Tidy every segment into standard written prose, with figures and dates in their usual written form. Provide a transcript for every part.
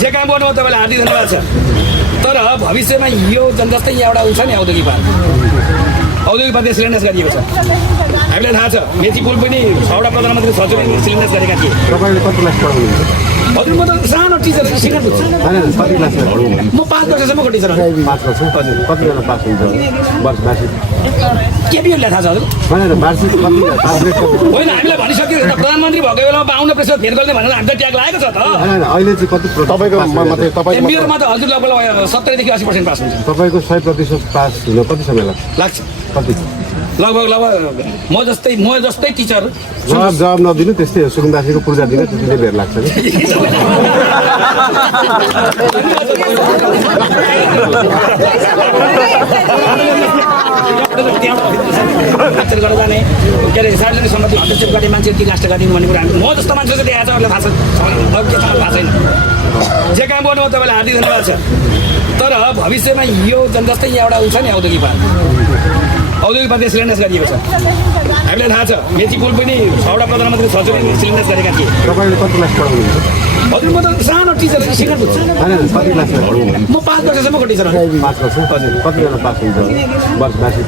जे काम गर्नुभयो तपाईँलाई हार्दिक धन्यवाद छ। तर भविष्यमा यो जस्तै एउटा उ छ नि औद्योगिक पार्क शिलान्यास गरिएको छ। हामीलाई थाहा छ मेची पुल पनि 6वटा प्रधानमन्त्री सचिवले शिलान्यास गरेका थिए। तपाईँले कति क्लास पढाउनुहुन्छ? हजुर म त सानो टिचर सिनियर छु। कति क्लासमा पढाउनुहुन्छ? म 5 वर्षसम्मको टिचर हो। 5 वर्ष? हजुर। कतिजना पास हुन्छ वर्ष वार्षिक? केपीओलाई थाहा छ हजुर? होइन वार्षिक कति पास रेट कति? होइन हामीलाई भनिसक्यो प्रधानमन्त्री भएको बेलामा 52% फेल गर्ने भनेर हामी त ट्याग लागेको छ त। होइन अहिले चाहिँ कति तपाईँको मात्रै तपाईँ मेरोमा त हजुर लगभग 70 देखि 80% पास हुन्छ। तपाईँको 100% पास हुन कति समय लाग्छ? कति? लगभग म जस्तै टिचर जवाब नदिनु त्यस्तै हो। सुकुम्बासीको पूर्जा दिन त्यति नै बेर लाग्छ नि। जाने के अरे सार्वजनिक सम्पत्ति हस्तक्षेप गर्ने मान्छे ती राष्ट्र गरिदिनु भन्ने कुरा म जस्तो मान्छे चाहिँ देखाएको छ अरूलाई थाहा छ, थाहा छैन। जे काम गर्नुभयो तपाईँलाई हार्दिक धन्यवाद छ। तर भविष्यमा यो जस्तै एउटा उ छ नि औद्योगिक पार्क शिलान्यास गरिएको छ। हामीलाई थाहा छ मेची पुल पनि 6वटा प्रधानमन्त्री सचिवले शिलान्यास गरेका थिए। तपाईँले कति क्लास पढाउनुहुन्छ? हजुर म त सानो टिचर सिनियर छु। होइन कति क्लासमा पढाउनुहुन्छ? म 5 वर्षसम्मको टिचर हो। 5 वर्ष? हजुर। कतिजना पास हुन्छ वर्ष वार्षिक?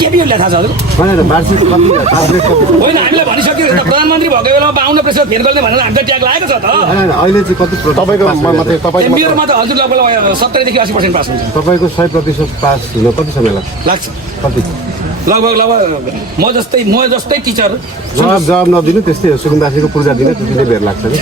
केपीओलाई थाहा छ हजुर? होइन वार्षिक कति पास रेट कति? होइन हामीलाई भनिसक्यो प्रधानमन्त्री भएको बेलामा 52% फेल गर्ने भनेर हामी त ट्याग लागेको छ त। होइन अहिले चाहिँ कति तपाईँको मात्रै तपाईँ मेरोमा त हजुर लगभग 70 देखि 80% पास हुन्छ। तपाईँको 100% पास हुन कति समय लाग्छ? कति? लगभग म जस्तै टिचर जवाब नदिनु त्यस्तै हो। सुकुम्बासीको पूर्जा दिन त्यति नै बेर लाग्छ नि।